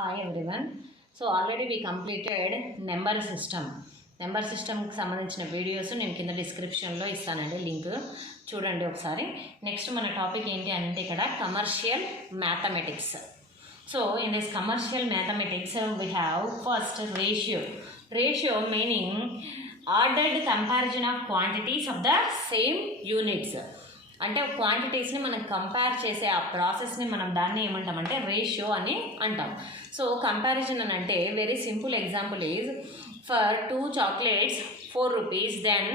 Hi everyone. So already we completed number సిస్టమ్కి సంబంధించిన videos నేను కింద డిస్క్రిప్షన్లో ఇస్తానండి లింక్ చూడండి ఒకసారి. నెక్స్ట్ మన టాపిక్ ఏంటి అంటే ఇక్కడ commercial mathematics. So in this commercial mathematics we have first ratio meaning ordered comparison of quantities of the same units. అంటే క్వాంటిటీస్ని మనం కంపేర్ చేసే ఆ ప్రాసెస్ని మనం దాన్ని ఏమంటామంటే రేషియో అని అంటాం. సో కంపారిజన్ అని అంటే very simple example is for 2 chocolates 4 rupees, then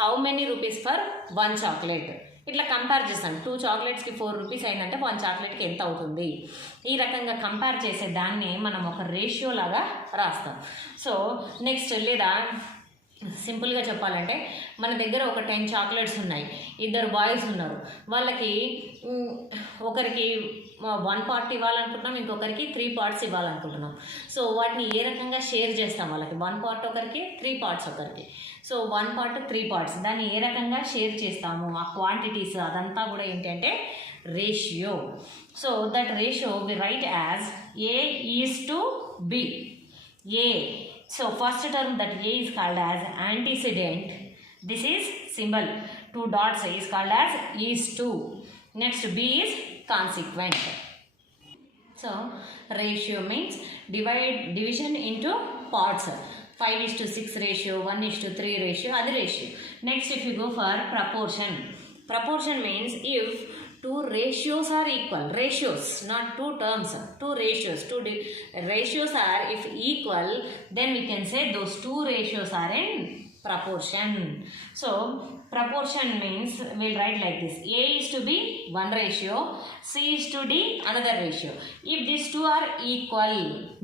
how many rupees for 1 chocolate. ఇట్లా కంపేర్ చేస్తాం. 2 chocolateస్కి 4 rupees అయిందంటే 1 chocolateకి ఎంత అవుతుంది, ఈ రకంగా కంపేర్ చేసే దాన్ని మనం ఒక రేషియో లాగా రాస్తాం. సో నెక్స్ట్ లేదా సింపుల్గా చెప్పాలంటే మన దగ్గర ఒక 10 chocolates ఉన్నాయి, 2 బాయ్స్ ఉన్నారు, వాళ్ళకి ఒకరికి 1 part ఇవ్వాలనుకుంటున్నాం, ఇంకొకరికి 3 parts ఇవ్వాలనుకుంటున్నాం. సో వాటిని ఏ రకంగా షేర్ చేస్తాం, వాళ్ళకి 1 part ఒకరికి 3 parts ఒకరికి. సో 1 part 3 parts దాన్ని ఏ రకంగా షేర్ చేస్తాము, ఆ క్వాంటిటీస్ అదంతా కూడా ఏంటంటే ratio. So that ratio we write as A:B. A. So first term that A is called as antecedent. This is symbol. 2 dots is called as is to. Next B is consequent. So ratio means division into parts. 5:6 ratio, 1:3 ratio, other ratio. Next if you go for proportion means if 2 ratios are equal, ratios not 2 terms, 2 ratios, ratios are if equal, then we can say those 2 ratios are in proportion. So proportion means we'll write like this: A:B 1 ratio, C:D another ratio. If these 2 are equal,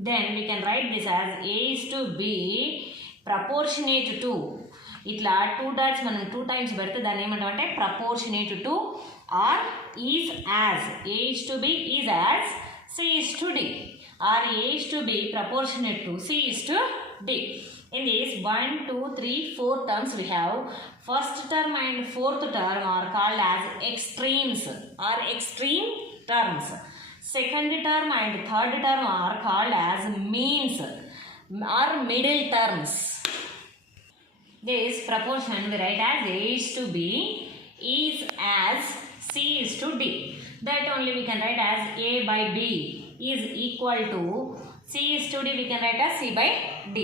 then we can write this as A:B proportionate to. ఇట్లా 2 dots మనం 2 times పెడితే దాన్ని ఏమంటాం అంటే proportionate to or is as. A:B is as C:D or A:B proportionate to C:D. In this 1, 2, 3, 4 terms we have. First term and fourth term are called as extremes or extreme terms. Second term and third term are called as means or middle terms. This proportion we write as A:B is as C:D. That only we can write as A/B is equal to C:D, we can write as C/D.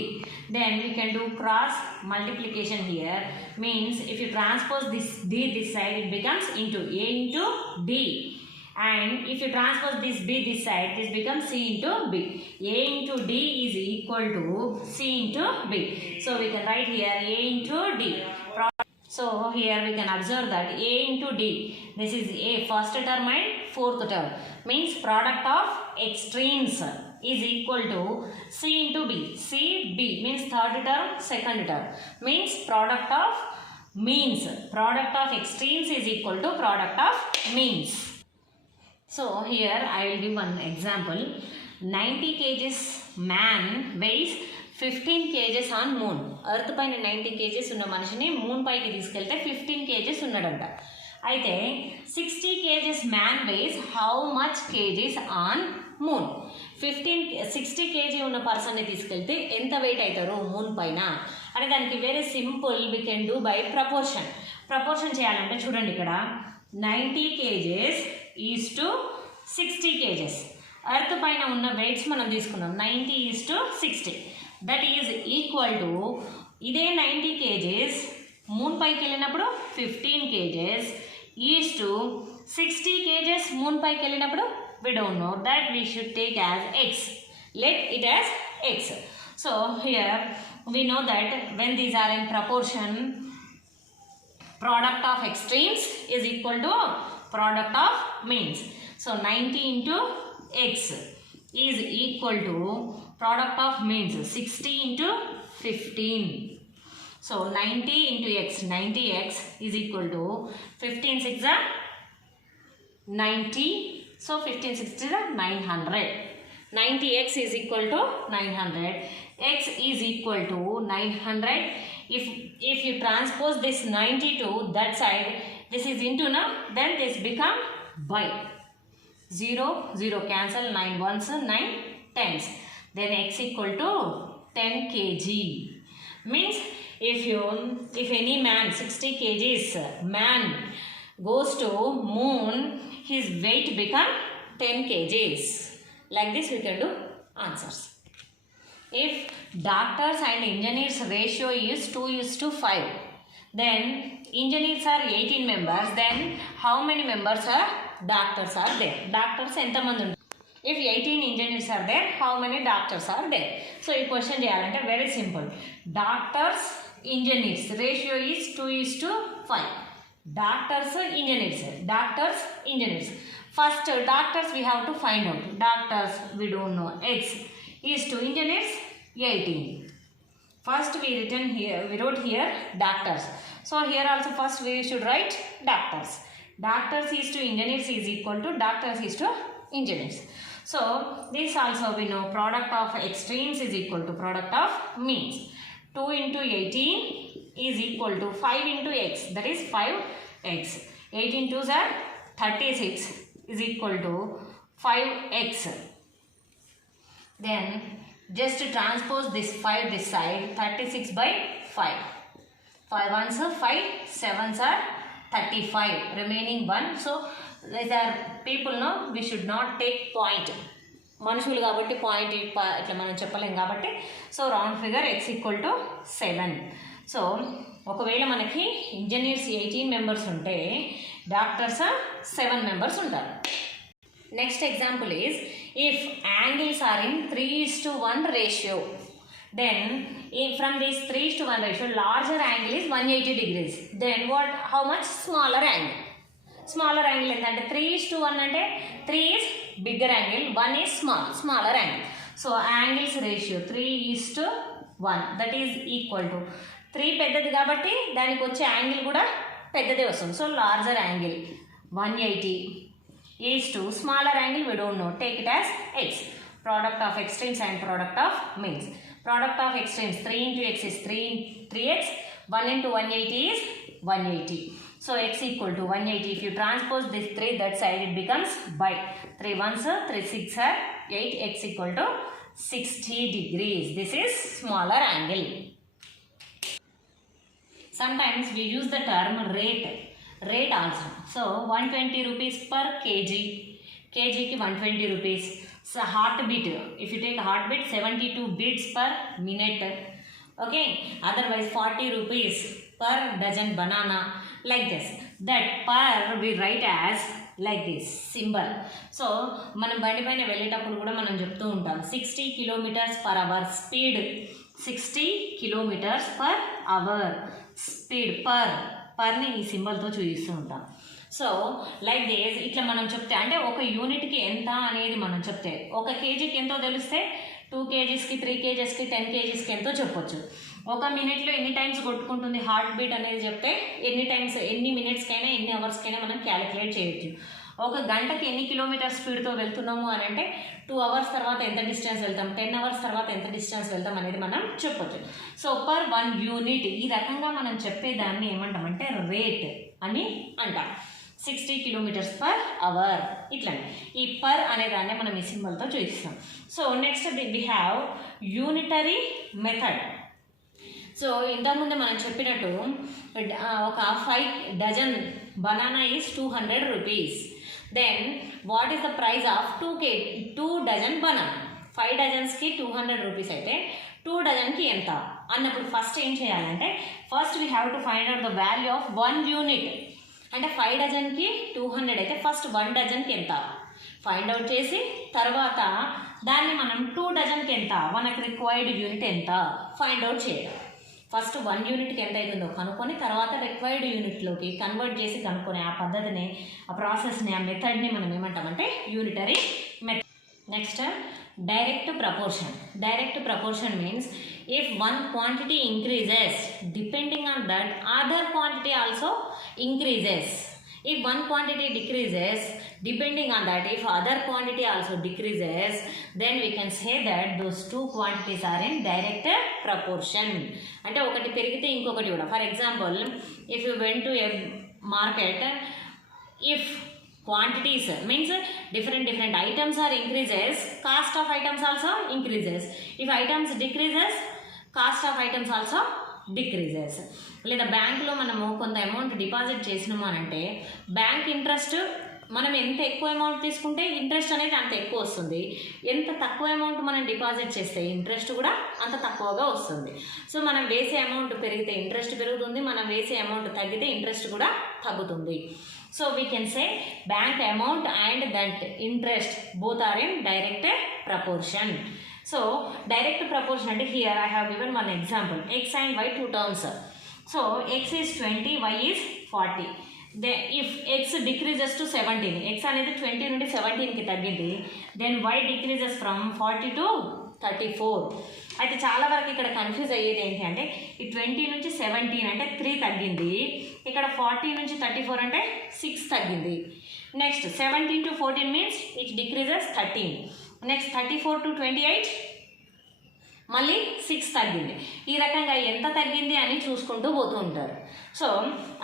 Then we can do cross multiplication here. Means if you transpose this D this side, it becomes into A into D. And if you transpose this B this side, this becomes C into B. A into D is equal to C into B. So we can write here A into D. So here we can observe that A into D, this is A first term and fourth term, means product of extremes is equal to C into B. C, B means third term, second term, means product of means. Product of extremes is equal to product of means. So here I will give one example. 90 kgs man weighs 15 kgs on moon. Earth పైన 90 kgs ఉన్న మనిషిని moon పైకి తీసుకెళ్తే 15 kgs ఉన్నాడంట. అయితే 60 kgs man ways how much kgs on moon. 60 kg ఉన్న పర్సన్ని తీసుకెళ్తే ఎంత వెయిట్ అవుతారు మూన్ పైన అని దానికి very simple we can do by proportion చేయాలంటే చూడండి ఇక్కడ 90 kgs is to 60 kgs. Earth పైన ఉన్న వెయిట్స్ మనం తీసుకున్నాం 90 is to 60. That is equal to ఇదే 90 kgs మూన్ పైకి వెళ్ళినప్పుడు 15 kgs is to 60 kgs moon పైకి వెళ్ళినప్పుడు we don't know, that we should take as x. Let it as x. So here we know that when these are in proportion, product of extremes is equal to product of means. So 90 into x is equal to product of means 60 into 15. So 90 into x, 90x is equal to 15 6 are 90. So 15 6 are 900. 90x is equal to 900. X is equal to 900. If you transpose this 90 to that side, this is into now, then this become by 0 0 cancel, 9 ones 9 tens. Then x equal to 10 kg. Means if any man 60 kgs man goes to moon, his weight become 10 kgs. Like this we can do answers. If doctors and engineers ratio is 2:5, then engineers are 18 members, then how many members are doctors are there? Doctors enta mandi untaru? If 18 engineers are there, how many doctors are there? So ee question cheyalante very simple. Doctors engineers ratio is 2:5. Doctors engineers. First doctors we have to find out. Doctors we don't know. X is to engineers 18. First we wrote here doctors. So here also first we should write doctors. Doctors is to engineers is equal to doctors is to engineers. So this also we know product of extremes is equal to product of means. 2 into 18 is equal to 5 into x, that is 5x. 18 2s are 36 is equal to 5x. Then just transpose this 5 this side, 36 by 5. 5 1s are 5, 7s are 35, remaining 1. So these are people, no, we should not take point. మనుషులు కాబట్టి point ఇట్లా మనం చెప్పలేం కాబట్టి so round figure x equal to 7. So ఒకవేళ మనకి engineers 18 members ఉంటే doctors 7 members ఉంటారు. Next example is if angles are in 3:1 ratio, then from this 3:1 ratio larger angle is 180 degrees. Then how much smaller angle? Smaller angle entante 3:1 ante 3 is bigger angle, 1 is smaller angle. So angles ratio 3:1, that is equal to 3 పెద్దది కాబట్టి దానికి వచ్చే angle కూడా పెద్దదే వస్తుంది. So larger angle 180 is to smaller angle we don't know, take it as x. Product of extremes and product of means. Product of extremes 3 into x is 3x, 1 into 180 is 180. So x equal to 180. If you transpose this 3 that side, it becomes by 3 1s are 3 6 are 8, x equal to 60 degrees. This is smaller angle. Sometimes we use the term rate also. So 120 rupees per kg ki 120 rupees. So heartbeat, if you take heartbeat 72 beats per minute, okay. Otherwise 40 rupees per dozen banana, like this. That per we write as like this symbol. So మనం బండి పైన వెళ్ళేటప్పుడు కూడా మనం చెప్తూ ఉంటాం 60 km/h speed, 60 km/h speed పర్ని ఈ సింబల్తో చూపిస్తూ ఉంటాం. సో లైక్ దిస్ ఇట్లా మనం చెప్తే అంటే ఒక యూనిట్కి ఎంత అనేది మనం చెప్తే ఒక కేజీకి ఎంతో తెలిస్తే 2 kgsకి 3 kgsకి 10 kgsకి ఎంతో చెప్పొచ్చు. ఒక మినిట్లో ఎన్ని టైమ్స్ కొట్టుకుంటుంది హార్ట్ బీట్ అనేది చెప్తే ఎన్ని టైమ్స్ ఎన్ని మినిట్స్కైనా ఎన్ని అవర్స్కైనా మనం క్యాలిక్యులేట్ చేయొచ్చు. ఒక గంటకి ఎన్ని కిలోమీటర్ స్పీడ్తో వెళ్తున్నాము అని అంటే 2 hours తర్వాత ఎంత డిస్టెన్స్ వెళ్తాం, 10 hours తర్వాత ఎంత డిస్టెన్స్ వెళ్తాం అనేది మనం చెప్పొచ్చు. సో పర్ 1 యూనిట్ ఈ రకంగా మనం చెప్పేదాన్ని ఏమంటామంటే రేట్ అని అంటాం. 60 km/h ఇట్లా ఈ పర్ అనే దాన్ని మనం ఈ సింబల్తో చూపిస్తాం. So next we have unitary method. So ఇంతకుముందు మనం చెప్పినట్టు ఒక 5 dozen banana is 200 rupees. Then what is the price of 2 dozen banana? 5 dozensకి 200 rupees అయితే 2 dozenకి ఎంత అన్నప్పుడు ఫస్ట్ ఏం చేయాలంటే first we have to find out the value of 1 unit. అంటే 5 dozenకి 200 అయితే ఫస్ట్ 1 dozenకి ఎంత ఫైండ్ అవుట్ చేసి తర్వాత దాన్ని మనం 2 dozenకి ఎంత మనకు రిక్వైర్డ్ యూనిట్ ఎంత ఫైండ్ అవుట్ చేయాలి. ఫస్ట్ 1 యూనిట్కి ఎంత అవుతుందో కనుక్కొని తర్వాత రిక్వైర్డ్ యూనిట్లోకి కన్వర్ట్ చేసి కనుక్కొని ఆ పద్ధతిని ఆ ప్రాసెస్ని ఆ మెథడ్ని మనం ఏమంటామంటే unitary method. Next direct proportion. Direct proportion means if one quantity increases depending on that other quantity also increases. If one quantity decreases depending on that if other quantity also decreases, then we can say that those two quantities are in direct proportion. అంటే ఒకటి పెరిగితే ఇంకొకటి కూడా. For example if you went to a market, if quantities means different items are increases, cost of items also increases. If items decreases, cost of items also decreases. లేదా బ్యాంకులో మనము కొంత amount deposit చేసినాము అని అంటే బ్యాంక్ ఇంట్రెస్ట్ మనం ఎంత ఎక్కువ అమౌంట్ తీసుకుంటే ఇంట్రెస్ట్ అనేది అంత ఎక్కువ వస్తుంది, ఎంత తక్కువ అమౌంట్ మనం డిపాజిట్ చేస్తే ఇంట్రెస్ట్ కూడా అంత తక్కువగా వస్తుంది. సో మనం వేసే అమౌంట్ పెరిగితే ఇంట్రెస్ట్ పెరుగుతుంది, మనం వేసే అమౌంట్ తగ్గితే ఇంట్రెస్ట్ కూడా తగ్గుతుంది. So we can say bank amount and that interest both are in direct proportion. So direct proportion అంటే here I have given one example, x and y 2 terms. So x is 20, y is 40. If x decreases to 17, x అనేది 20 నుండి 17కి తగ్గింది, then y decreases from 40 to 34. అయితే చాలా వరకు ఇక్కడ confuse అయ్యేది ఏంటి అంటే ఈ 20 నుంచి 17 అంటే 3 తగ్గింది, ఇక్కడ 40 నుంచి 34 అంటే 6 తగ్గింది. Next 17 to 14 means it decreases 13. Next 34 to 28 మళ్ళీ 6 తగ్గింది. ఈ రకంగా ఎంత తగ్గింది అని చూసుకుంటూ పోతూ ఉంటారు. సో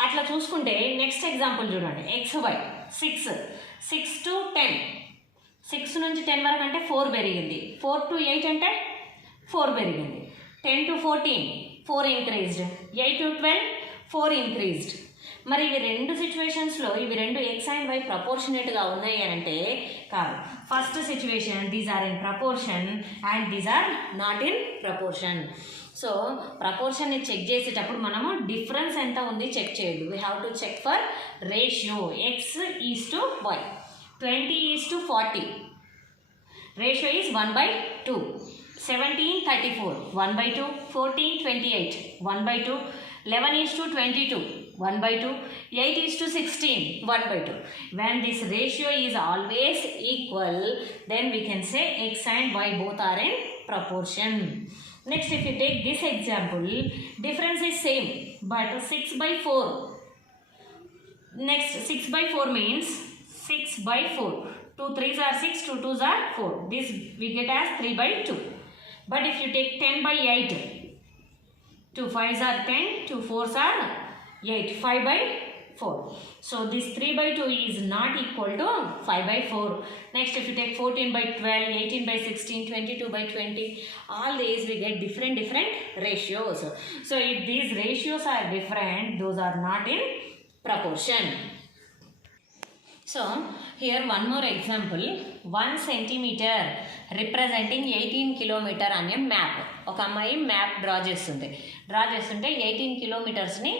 అట్లా చూసుకుంటే నెక్స్ట్ ఎగ్జాంపుల్ చూడండి, ఎక్స్ వై 6 to 10, 6 నుంచి 10 వరకు అంటే 4 పెరిగింది, 4 to 8 అంటే 4 పెరిగింది, 10 to 14 4 ఇంక్రీజ్డ్, 8 to 12 4 ఇంక్రీజ్డ్. మరి ఇవి రెండు సిచ్యువేషన్స్లో ఇవి రెండు ఎక్స్ అండ్ వై ప్రపోర్షనేట్గా ఉన్నాయి అని అంటే కాదు. First situation these are in proportion and these are not in proportion. So ప్రపోర్షన్ని చెక్ చేసేటప్పుడు మనము డిఫరెన్స్ ఎంత ఉంది చెక్ చేయదు. We have to check for ratio x is to y. 20 is to 40, ratio is 1/2. 17 34, 1/2. 14 28, 1/2. 11 is to 22, 1/2. 8 is to 16, 1/2. When this ratio is always equal, then we can say x and y both are in proportion. Next, if you take this example, difference is same, but 6/4. Next, 6/4 means 6/4. 2 3s are 6, 2 2s are 4. This we get as 3/2. But if you take 10/8, 2 5s are 10, 2 4s are 8, 5/4. So this 3/2 is not equal to 5/4. Next, if you take 14/12, 18/16, 22/20, all these we get different ratios. So if these ratios are different, those are not in proportion. So here one more example, 1 centimeter representing 18 kilometer అనే map. ఒక అమ్మాయి map draw చేస్తుంటే 18 కిలోమీటర్స్ని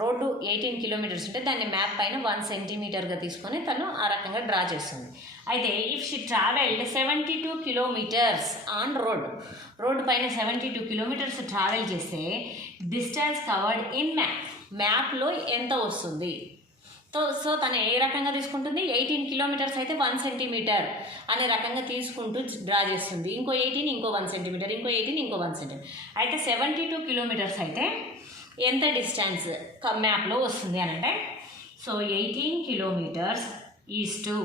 road 18 kilometres ఉంటే దాన్ని map పైన 1 సెంటీమీటర్గా తీసుకొని తను ఆ రకంగా డ్రా చేస్తుంది. అయితే if she travelled 72 kilometres on road పైన 72 కిలోమీటర్స్ ట్రావెల్ చేస్తే డిస్టెన్స్ కవర్డ్ ఇన్ మ్యాప్లో ఎంత వస్తుంది? సో తను ఏ రకంగా తీసుకుంటుంది, 18 కిలోమీటర్స్ అయితే 1 సెంటీమీటర్ అనే రకంగా తీసుకుంటూ డ్రా చేస్తుంది. ఇంకో 18 ఇంకో 1 సెంటీమీటర్, ఇంకో 18 ఇంకో 1 సెంటీమీటర్. అయితే 72 కిలోమీటర్స్ అయితే ఎంత డిస్టెన్స్ మ్యాప్లో వస్తుంది అని అంటే, so 18 kilometres is to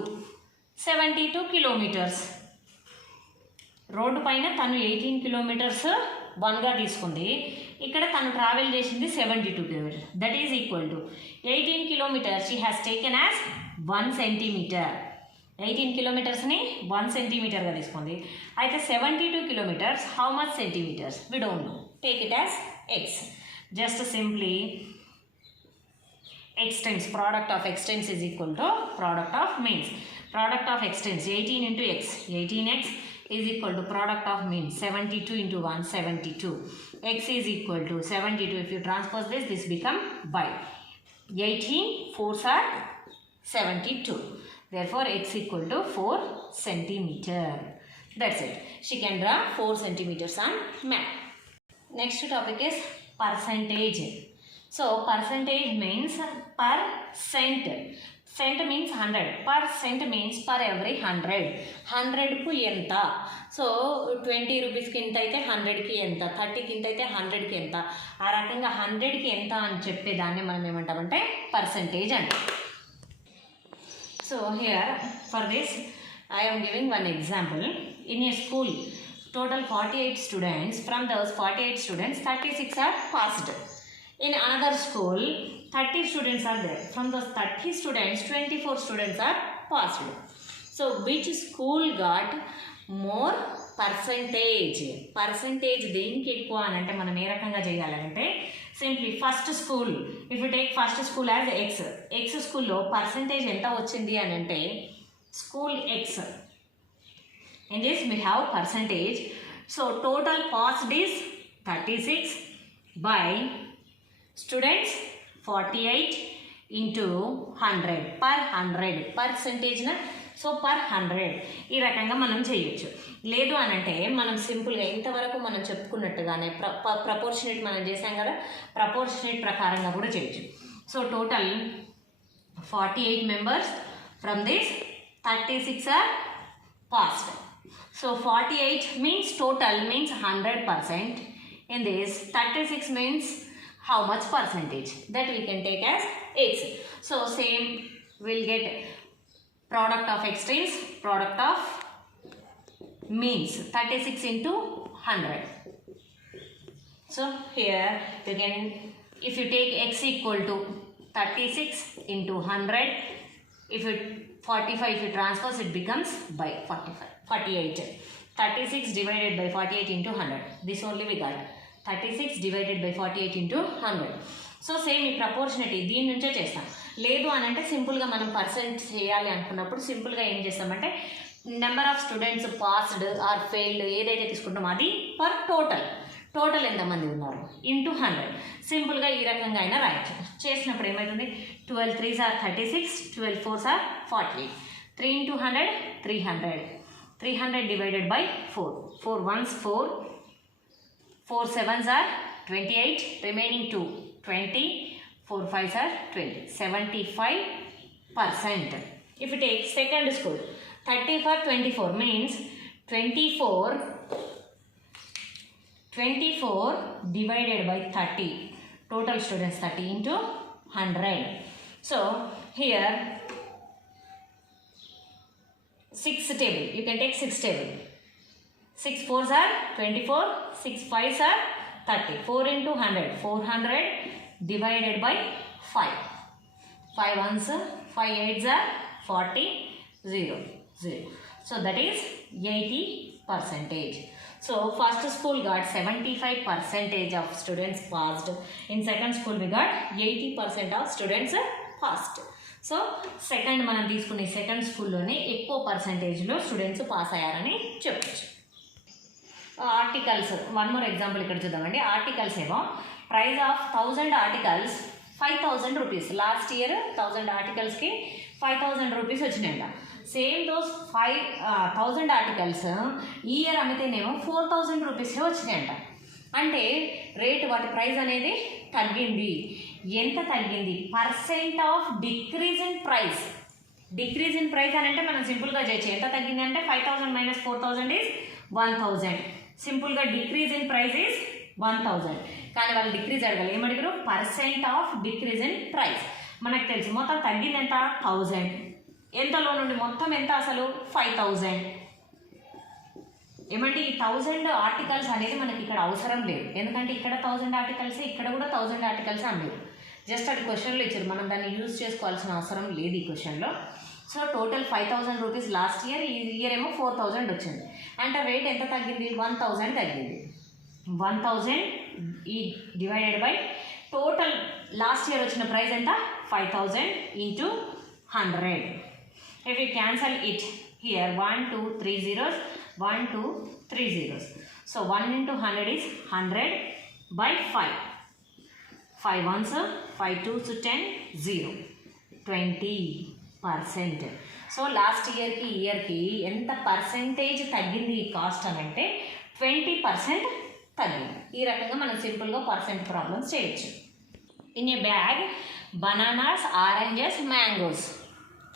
72 kilometres. Road పైన తను 18 కిలోమీటర్స్ 1గా తీసుకుంది, ఇక్కడ తను ట్రావెల్ చేసింది 72 kilometres. That is equal to 18 kilometres she has taken as 1 centimetre. 18 కిలోమీటర్స్ని 1 సెంటీమీటర్గా తీసుకుంది. అయితే 72 kilometres how much centimetres we don't know, take it as X. Just simply extends, product of extends is equal to product of means. Product of extends 18 into x, 18x is equal to product of means 72 into 1, 72. X is equal to 72. If you transpose this become by 18 4s are 72. Therefore x equal to 4 centimeter. That's it. She can draw 4 centimeters on map. Next topic is percentage. So percentage means per cent. Cent means 100. Per cent means per every 100. 100కు ఎంత? So 20 రూపీస్కి ఎంత అయితే 100కి ఎంత, 30కి ఎంత అయితే 100కి ఎంత, ఆ రకంగా 100కి ఎంత అని చెప్పేదాన్ని మనం ఏమంటామంటే పర్సంటేజ్ అంటాం. So here for this I am giving one example. In a school total 48 students, from those 48 students 36 are passed. In another school, 30 students are there. From those 30 students, 24 students are passed. So, which school got more percentage? Percentage దేనికి ఎక్కువ అని అంటే మనం ఏ రకంగా చేయాలంటే simply first school, if you take first school as X స్కూల్లో percentage ఎంత వచ్చింది అని అంటే school X. In this we have percentage. So total passed is 36 by students 48 into 100 per 100 percentage na. So per 100 ఈ రకంగా మనం చేయొచ్చు. లేదు అని అంటే మనం సింపుల్గా ఇంతవరకు మనం చెప్పుకున్నట్టుగానే ప్రపోర్షనేట్ మనం చేసాం కదా, ప్రపోర్షనేట్ ప్రకారంగా కూడా చేయొచ్చు. So total 48 members, from this 36 are passed. So 48 means total means 100%. In this 36 means how much percentage, that we can take as x. So same we'll get product of extremes, product of means 36 into 100. So here you can, if you take x equal to 36 into 100, if you 45 if you transpose it becomes by 48. 36 divided by 48 into 100. This only we got. 36 divided by 48 into 100. So same ఈ ప్రపోర్షనిటీ దీని నుంచే చేస్తాం. లేదు అని అంటే సింపుల్గా మనం percent చేయాలి అనుకున్నప్పుడు సింపుల్గా ఏం చేస్తామంటే number of students passed or failed ఏదైతే తీసుకుంటామో అది పర్ టోటల్ ఎంతమంది ఉన్నారు ఇంటూ 100. సింపుల్గా ఈ రకంగా అయినా రాయొచ్చు. చేసినప్పుడు ఏమవుతుంది 12 3s are 36, 12 4s are 48. 3 into 100 300. 300 divided by 4. 4 1s 4. 4 7s are 28. Remaining 2 20. 4 5s are 20. 75%. If you take second school, 30 for 24 means 24 divided by 30. Total students 30 into 100. So here 6 table, you can take 6 table. 6 4s are 24, 6 5s are 30. 4 into 100, 400 divided by 5. 5 1s, 5 8s are 40, 0, 0. So that is 80%. So first school got 75% of students passed. In second school we got 80% of students passed. So second మనం తీసుకునే second స్కూల్లోనే ఎక్కువ పర్సంటేజ్లో students pass అయ్యారని చెప్పచ్చు. Articles one more example ఇక్కడ చూద్దామండి. Articles ఏమో price of 1000 articles 5000 rupees. Last year 1000 ఆర్టికల్స్కి 5000 రూపీస్ వచ్చినాయంట. సేమ్ దోస్ 1000 ఆర్టికల్స్ ఈ ఇయర్ అమ్మితేనేమో 4000 రూపీసే వచ్చినాయంట. అంటే రేట్ వాటి ప్రైస్ అనేది తగ్గింది. ఎంత తగ్గింది? Percent of decrease in price. Decrease in price అని అంటే మనం సింపుల్గా చేయొచ్చు. ఎంత తగ్గింది అంటే 5000 మైనస్ 4000 ఈజ్ 1000. సింపుల్గా డిక్రీజ్ ఇన్ ప్రైస్ ఈజ్ 1000. కానీ వాళ్ళు డిక్రీజ్ అడగాలి. ఏమడిగారు? Percent of decrease in price. మనకు తెలుసు మొత్తం తగ్గింది ఎంత 1000. ఎంతలో నుండి మొత్తం ఎంత అసలు 5000. ఏమంటే ఈ 1000 ఆర్టికల్స్ అనేది మనకి ఇక్కడ అవసరం లేదు. ఎందుకంటే ఇక్కడ 1000 ఆర్టికల్స్, ఇక్కడ కూడా 1000 ఆర్టికల్స్ అమ్మేరు. జస్ట్ అది క్వశ్చన్లో ఇచ్చారు, మనం దాన్ని యూజ్ చేసుకోవాల్సిన అవసరం లేదు ఈ క్వశ్చన్లో. So total 5000 rupees last year, ఈ ఇయర్ ఏమో 4000 వచ్చింది. అంటే రేట్ ఎంత తగ్గింది? 1000 తగ్గింది. 1000 ఈ divided by total last year వచ్చిన ప్రైస్ ఎంత? 5000 into 100. If you cancel it here 1 2 3 zeros, 1 2 3 zeros. So 1 into 100 is 100 by 5. 5 1s, 5 2s 10, 0. 20%. So last ఇయర్కి ఈ ఇయర్కి ఎంత పర్సెంటేజ్ తగ్గింది ఈ కాస్ట్ అని అంటే 20% తగ్గింది. ఈ రకంగా మనం సింపుల్గా పర్సెంట్ ప్రాబ్లమ్స్ చేయొచ్చు. In a bag bananas, oranges, mangoes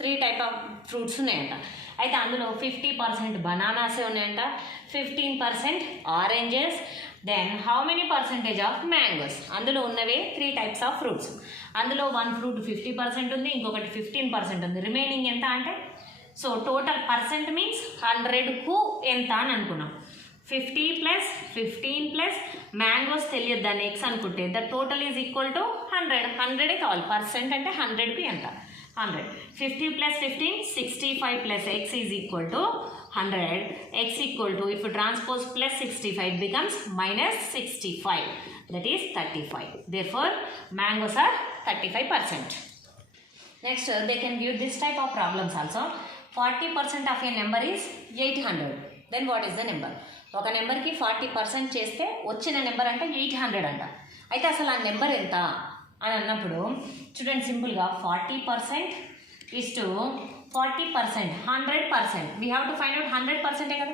3 type of fruits ఉన్నాయంట. అయితే అందులో 50% బనానాసే ఉన్నాయంట, 15% oranges, then how many percentage of mangoes. అందులో ఉన్నవే 3 టైప్స్ ఆఫ్ ఫ్రూట్స్. అందులో వన్ ఫ్రూట్ 50% ఉంది, ఇంకొకటి 15% ఉంది. రిమైనింగ్ ఎంత అంటే, సో టోటల్ పర్సెంట్ మీన్స్ 100కు ఎంత అని అనుకున్నాం. 50 ప్లస్ 15 ప్లస్ మ్యాంగోస్ తెలియదు దాన్ని ఎక్స్ అనుకుంటే the total is equal to 100 కావాలి. పర్సెంట్ అంటే 100కి ఎంత 100. 50 plus 15 65 plus X is equal to 100. X equal to, if you transpose plus 65 becomes minus 65, that is 35. Therefore, mangoes are 35%. Next, they can give this type of problems also. 40% of a number is 800. Then what is the number? ఒక నెంబర్కి 40% చేస్తే వచ్చిన number అంటే 800 అంట. అయితే అసలు ఆ number ఎంత అని అన్నప్పుడు చూడండి, సింపుల్గా 40% is to 40%, 100%. We have to find out 100%. కదా,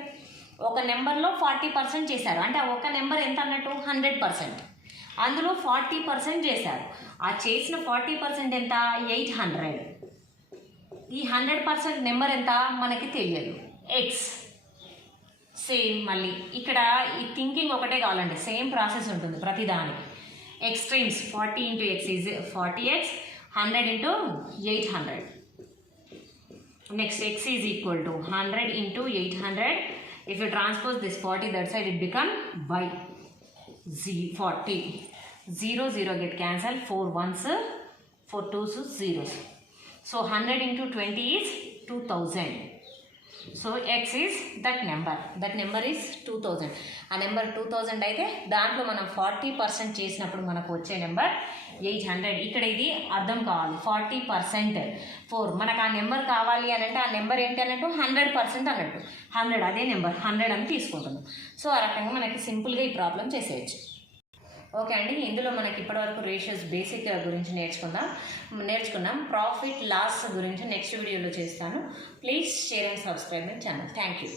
ఒక నెంబర్లో 40% చేశారు అంటే ఒక నెంబర్ ఎంత అన్నట్టు 100%. అందులో 40% చేశారు. ఆ చేసిన 40% ఎంత 800. ఈ 100% నెంబర్ ఎంత మనకి తెలియదు, ఎక్స్. సేమ్ మళ్ళీ ఇక్కడ ఈ థింకింగ్ ఒకటే కావాలండి, సేమ్ ప్రాసెస్ ఉంటుంది ప్రతిదానికి. Extremes 40 into X is 40x, 100 into 800. Next, x is equal to 100 into 800. If you transpose this 40 that side, it become y. 40. 0, 0 get cancelled. 4 ones, 4 twos, zeros. So 100 into 20 is 2000. So x is that number. That number is 2000. ఆ number 2000 అయితే దాంట్లో మనం 40% చేసినప్పుడు మనకు వచ్చే number 800. ఇక్కడ ఇది అర్థం కావాలి, 40% 4. మనకు ఆ నెంబర్ కావాలి అని అంటే ఆ నెంబర్ ఏంటి అన్నట్టు 100% అన్నట్టు. 100 అదే నెంబర్ 100 అని తీసుకుంటున్నాం. సో ఆ రకంగా మనకి సింపుల్గా ఈ ప్రాబ్లం చేసేయచ్చు. ఓకే అండి, ఇందులో మనకి ఇప్పటివరకు రేషియోస్ బేసిక్ గురించి నేర్చుకున్నాం. ప్రాఫిట్ లాస్ గురించి నెక్స్ట్ వీడియోలో చేస్తాను. Please share and subscribe my channel. Thank you.